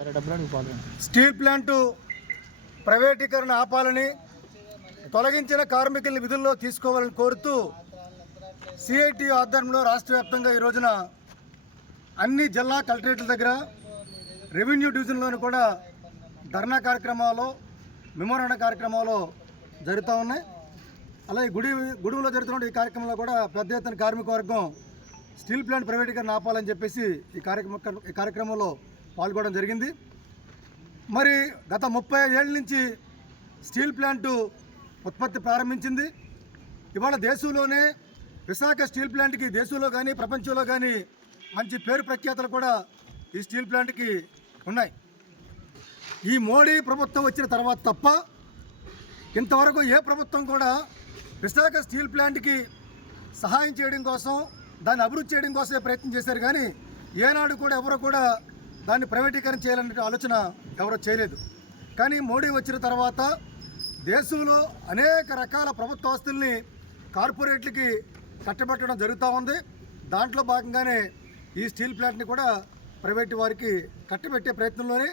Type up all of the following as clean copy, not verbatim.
Steel plant ప్రైవేటీకరణ ఆపాలని, తొలగించిన కార్మికుల్ని విధుల్లో తీసుకోవాలని కోరుతూ సిఐటి ఆధ్వర్యంలో రాష్ట్ర వ్యాప్తంగా ఈ రోజున అన్ని జిల్లా కలెక్టరేట్ల దగ్గర, రెవెన్యూ డివిజన్లోని కూడా ధర్నా కార్యక్రమాలు, మెమోరాండ కార్యక్రమాలు జరుగుతూ ఉన్నాయి. అలాగే గుడిలో జరుగుతున్న ఈ కార్యక్రమంలో కూడా పెద్ద ఎత్తున కార్మిక వర్గం స్టీల్ ప్లాంట్ ప్రైవేటీకరణ ఆపాలని చెప్పేసి ఈ కార్యక్రమంలో పాల్గొనడం జరిగింది. మరి గత 35 ఏళ్ళ నుంచి స్టీల్ ప్లాంటు ఉత్పత్తి ప్రారంభించింది. ఇవాళ దేశంలోనే విశాఖ స్టీల్ ప్లాంట్కి దేశంలో కానీ ప్రపంచంలో కానీ మంచి పేరు ప్రఖ్యాతలు కూడా ఈ స్టీల్ ప్లాంట్కి ఉన్నాయి. ఈ మోడీ ప్రభుత్వం వచ్చిన తర్వాత తప్ప ఇంతవరకు ఏ ప్రభుత్వం కూడా విశాఖ స్టీల్ ప్లాంట్కి సహాయం చేయడం కోసం, దాన్ని అభివృద్ధి చేయడం కోసమే ప్రయత్నం చేశారు. కానీ ఏనాడు కూడా ఎవరు కూడా దాన్ని ప్రైవేటీకరణ చేయాలనే ఆలోచన ఎవరో చేయలేదు. కానీ మోడీ వచ్చిన తర్వాత దేశంలో అనేక రకాల ప్రభుత్వ ఆస్తుల్ని కార్పొరేట్లకి కట్టబెట్టడం జరుగుతూ ఉంది. దాంట్లో భాగంగానే ఈ స్టీల్ ప్లాంట్ని కూడా ప్రైవేటు వారికి కట్టబెట్టే ప్రయత్నంలోనే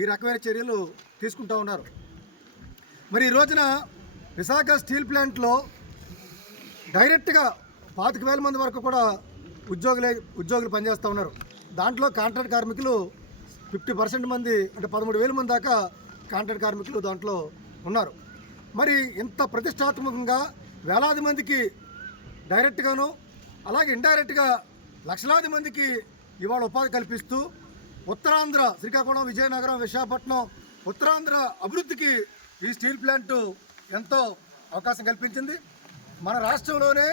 ఈ రకమైన చర్యలు తీసుకుంటూ ఉన్నారు. మరి ఈ రోజున విశాఖ స్టీల్ ప్లాంట్లో డైరెక్ట్గా 25,000 మంది వరకు కూడా ఉద్యోగులు పనిచేస్తూ ఉన్నారు. దాంట్లో కాంట్రాక్ట్ కార్మికులు 50% మంది, అంటే 13,000 మంది దాకా కాంట్రాక్ట్ కార్మికులు దాంట్లో ఉన్నారు. మరి ఇంత ప్రతిష్టాత్మకంగా వేలాది మందికి డైరెక్ట్గాను, అలాగే ఇండైరెక్ట్గా లక్షలాది మందికి ఇవాళ ఉపాధి కల్పిస్తూ ఉత్తరాంధ్ర, శ్రీకాకుళం, విజయనగరం, విశాఖపట్నం ఉత్తరాంధ్ర అభివృద్ధికి ఈ స్టీల్ ప్లాంటు ఎంతో అవకాశం కల్పించింది. మన రాష్ట్రంలోనే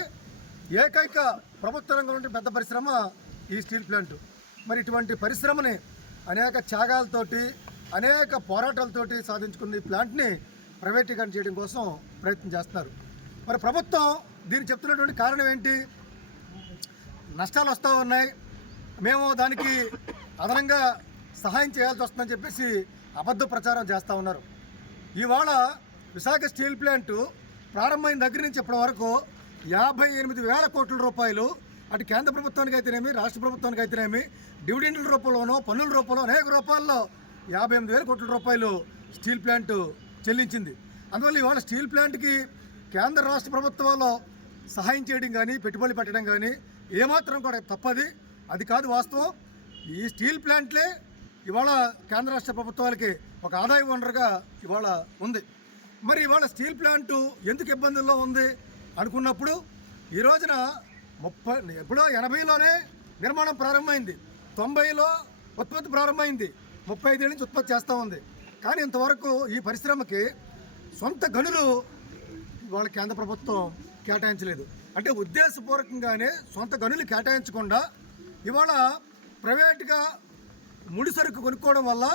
ఏకైక ప్రభుత్వ రంగంలో పెద్ద పరిశ్రమ ఈ స్టీల్ ప్లాంటు. మరి ఇటువంటి పరిశ్రమని అనేక త్యాగాలతోటి, అనేక పోరాటాలతోటి సాధించుకున్న ఈ ప్లాంట్ని ప్రైవేటీకరణ చేయడం కోసం ప్రయత్నం చేస్తున్నారు. మరి ప్రభుత్వం దీన్ని చెప్తున్నటువంటి కారణం ఏంటి? నష్టాలు వస్తూ ఉన్నాయి, మేము దానికి అదనంగా సహాయం చేయాల్సి వస్తుందని చెప్పేసి అబద్ధ ప్రచారం చేస్తూ ఉన్నారు. ఇవాళ విశాఖ స్టీల్ ప్లాంటు ప్రారంభమైన దగ్గర నుంచి ఇప్పటి వరకు 58,000 కోట్ల రూపాయలు అటు కేంద్ర ప్రభుత్వానికి అయితేనేమి, రాష్ట్ర ప్రభుత్వానికి అయితేనేమి, డివిడెండ్ల రూపంలోనో, పన్నుల రూపంలో అనేక రూపాల్లో 58,000 కోట్ల రూపాయలు స్టీల్ ప్లాంటు చెల్లించింది. అందువల్ల ఇవాళ స్టీల్ ప్లాంట్కి కేంద్ర రాష్ట్ర ప్రభుత్వాల్లో సహాయం చేయడం కానీ, పెట్టుబడులు పెట్టడం కానీ ఏమాత్రం కూడా తప్పది. అది కాదు వాస్తవం. ఈ స్టీల్ ప్లాంట్లే ఇవాళ కేంద్ర రాష్ట్ర ప్రభుత్వాలకి ఒక ఆదాయ వనరుగా ఇవాళ ఉంది. మరి ఇవాళ స్టీల్ ప్లాంటు ఎందుకు ఇబ్బందుల్లో ఉంది అనుకున్నప్పుడు ఈ రోజున ఎప్పుడో 80లోనే నిర్మాణం ప్రారంభమైంది, 90లో ఉత్పత్తి ప్రారంభమైంది, 35 ఏళ్ళ నుంచి ఉత్పత్తి చేస్తూ ఉంది. కానీ ఇంతవరకు ఈ పరిశ్రమకి సొంత గనులు ఇవాళ కేంద్ర ప్రభుత్వం కేటాయించలేదు. అంటే ఉద్దేశపూర్వకంగానే సొంత గనులు కేటాయించకుండా ఇవాళ ప్రైవేట్గా ముడి సరుకు కొనుక్కోవడం వల్ల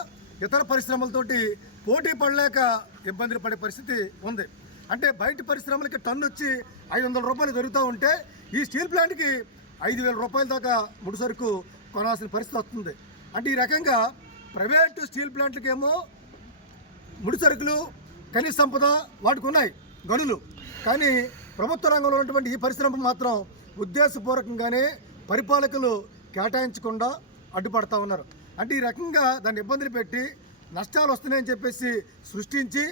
ఇతర పరిశ్రమలతోటి పోటీ పడలేక ఇబ్బందులు పడే పరిస్థితి ఉంది. అంటే బయట పరిశ్రమలకి టన్ను వచ్చి 500 రూపాయలు దొరుకుతూ ఉంటే ఈ స్టీల్ ప్లాంట్కి 5,000 రూపాయల దాకా ముడి సరుకు కొనాల్సిన పరిస్థితి వస్తుంది. అంటే ఈ రకంగా ప్రైవేటు స్టీల్ ప్లాంట్లకేమో ముడి సరుకులు, ఖనిజ సంపద వాటికి ఉన్నాయి గనులు. కానీ ప్రభుత్వ రంగంలో ఉన్నటువంటి ఈ పరిశ్రమ మాత్రం ఉద్దేశపూర్వకంగానే పరిపాలకులు కేటాయించకుండా అడ్డుపడతా ఉన్నారు. అంటే ఈ రకంగా దాన్ని ఇబ్బందులు పెట్టి నష్టాలు వస్తున్నాయని చెప్పేసి సృష్టించి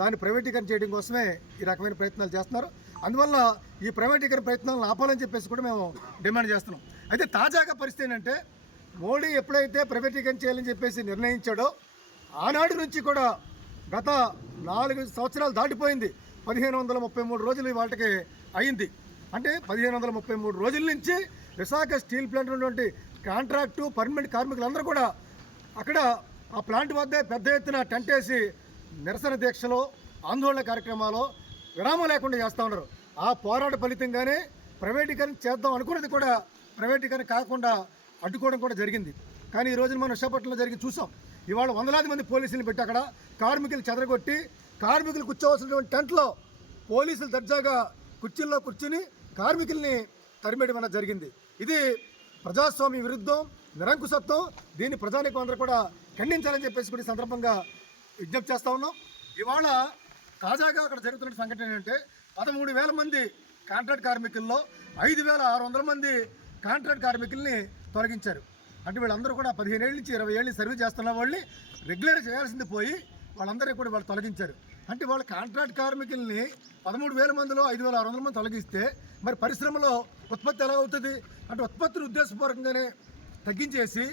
దాన్ని ప్రైవేటీకరణ చేయడం కోసమే ఈ రకమైన ప్రయత్నాలు చేస్తున్నారు. అందువల్ల ఈ ప్రైవేటీకరణ ప్రయత్నాలను ఆపాలని చెప్పేసి కూడా మేము డిమాండ్ చేస్తున్నాం. అయితే తాజాగా పరిస్థితి ఏంటంటే మోడీ ఎప్పుడైతే ప్రైవేటీకరణ చేయాలని చెప్పేసి నిర్ణయించాడో ఆనాటి నుంచి కూడా గత 4 సంవత్సరాలు దాటిపోయింది, 1533 రోజులు వాటికి అయింది. అంటే 1533 రోజుల నుంచి విశాఖ స్టీల్ ప్లాంట్ ఉన్నటువంటి కాంట్రాక్టు, పర్మనెంట్ కార్మికులందరూ కూడా అక్కడ ఆ ప్లాంట్ వద్దే పెద్ద ఎత్తున టెంట్ వేసి నిరసన దీక్షలు, ఆందోళన కార్యక్రమాలు విరామం లేకుండా చేస్తూ ఉన్నారు. ఆ పోరాట ఫలితంగానే ప్రైవేటీకరణ చేద్దాం అనుకున్నది కూడా ప్రైవేటీకరణ కాకుండా అడ్డుకోవడం కూడా జరిగింది. కానీ ఈ రోజున మనం విశాఖపట్నంలో జరిగి చూసాం. ఇవాళ వందలాది మంది పోలీసులు పెట్టి అక్కడ కార్మికులు చెదరగొట్టి, కార్మికులు కూర్చోవలసినటువంటి టెంట్లో పోలీసులు దర్జాగా కుర్చీల్లో కూర్చుని కార్మికుల్ని తరిమేయడం అనేది జరిగింది. ఇది ప్రజాస్వామ్య విరుద్ధం, నిరంకుశత్వం. దీన్ని ప్రజానీకం అందరూ కూడా ఖండించాలని చెప్పేసి కూడా ఈ సందర్భంగా విజ్ఞప్తి చేస్తూ ఉన్నాం. ఇవాళ తాజాగా అక్కడ జరుగుతున్న సంఘటన ఏంటంటే 13,000 మంది కాంట్రాక్ట్ కార్మికుల్లో 5,600 మంది కాంట్రాక్ట్ కార్మికుల్ని తొలగించారు. అంటే వీళ్ళందరూ కూడా 15 ఏళ్ళ నుంచి 20 ఏళ్ళు సర్వీస్ చేస్తున్న వాళ్ళని రెగ్యులర్ చేయాల్సింది పోయి వాళ్ళందరినీ కూడా వాళ్ళు తొలగించారు. అంటే వాళ్ళ కాంట్రాక్ట్ కార్మికుల్ని 13,000 మందిలో 5,600 మంది తొలగిస్తే మరి పరిశ్రమలో ఉత్పత్తి ఎలా అవుతుంది? అంటే ఉత్పత్తిని ఉద్దేశపూర్వకంగానే తగ్గించేసి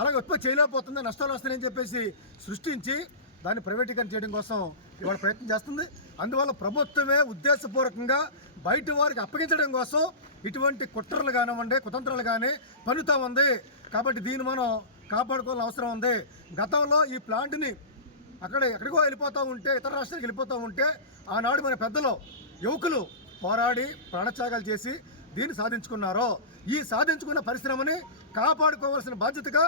అలాగే ఉత్పత్తి చేయలేకపోతుంది, నష్టాలు వస్తాయని చెప్పేసి సృష్టించి దాన్ని ప్రైవేటీకరణ చేయడం కోసం ఇవాళ ప్రయత్నం చేస్తుంది. అందువల్ల ప్రభుత్వమే ఉద్దేశపూర్వకంగా బయట వారికి అప్పగించడం కోసం ఇటువంటి కుట్రలు కానివ్వండి, కుతంత్రాలు కానీ పన్నుతా ఉంది. కాబట్టి దీన్ని మనం కాపాడుకోవాల్సిన అవసరం ఉంది. గతంలో ఈ ప్లాంట్ని ఎక్కడికో వెళ్ళిపోతూ ఉంటే, ఇతర రాష్ట్రాలకు వెళ్ళిపోతూ ఉంటే ఆనాడు మన పెద్దలు యువకులు పోరాడి ప్రాణత్యాగాలు చేసి దీన్ని సాధించుకున్నారు. ఈ సాధించుకున్న పరిశ్రమని కాపాడుకోవాల్సిన బాధ్యతగా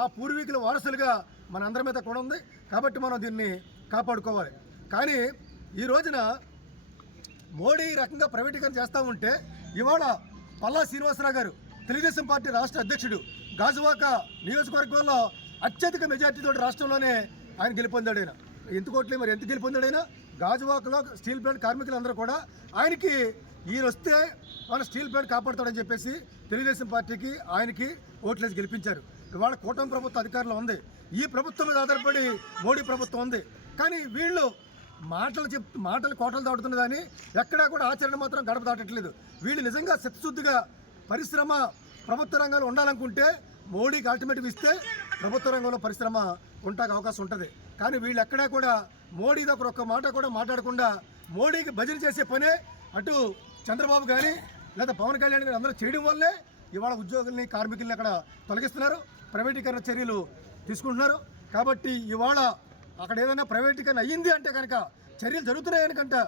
ఆ పూర్వీకుల వారసులుగా మన అందరి మీద కూడా ఉంది. కాబట్టి మనం దీన్ని కాపాడుకోవాలి. కానీ ఈ రోజున మోడీ ఈ రకంగా ప్రైవేటీకరణ చేస్తూ ఉంటే ఇవాళ పల్లా శ్రీనివాసరావు గారు తెలుగుదేశం పార్టీ రాష్ట్ర అధ్యక్షుడు గాజువాక నియోజకవర్గంలో అత్యధిక మెజార్టీతో రాష్ట్రంలోనే ఆయన గెలుపొందాడు. ఆయన ఎంత గెలుపొందాడు? ఆయన గాజువాకలో స్టీల్ ప్లాంట్ కార్మికులందరూ కూడా ఆయనకి ఈయన వస్తే మన స్టీల్ ప్లాంట్ కాపాడుతాడని చెప్పేసి తెలుగుదేశం పార్టీకి ఆయనకి ఓట్లేసి గెలిపించారు. ఇవాళ కూటమి ప్రభుత్వం అధికారంలో ఉంది. ఈ ప్రభుత్వం మీద ఆధారపడి మోడీ ప్రభుత్వం ఉంది. కానీ వీళ్ళు మాటలు కోటలు దాటుతున్న కానీ ఎక్కడా కూడా ఆచరణ మాత్రం గడప దాటట్లేదు. వీళ్ళు నిజంగా చిత్తశుద్ధిగా పరిశ్రమ ప్రభుత్వ రంగంలో ఉండాలనుకుంటే మోడీకి అల్టిమేటివ్ ఇస్తే ప్రభుత్వ రంగంలో పరిశ్రమ ఉంటాక అవకాశం ఉంటుంది. కానీ వీళ్ళు ఎక్కడా కూడా మోడీ దగ్గర ఒక్క మాట కూడా మాట్లాడకుండా మోడీకి భజన చేసే పనే అటు చంద్రబాబు కానీ లేదా పవన్ కళ్యాణ్ గారు అందరూ చేయడం వల్లే ఇవాళ ఉద్యోగుల్ని కార్మికుల్ని అక్కడ తొలగిస్తున్నారు, ప్రైవేటీకరణ చర్యలు తీసుకుంటున్నారు. కాబట్టి ఇవాళ అక్కడ ఏదైనా ప్రైవేటీకరణ అయ్యింది అంటే కనుక చర్యలు జరుగుతున్నాయని కంటే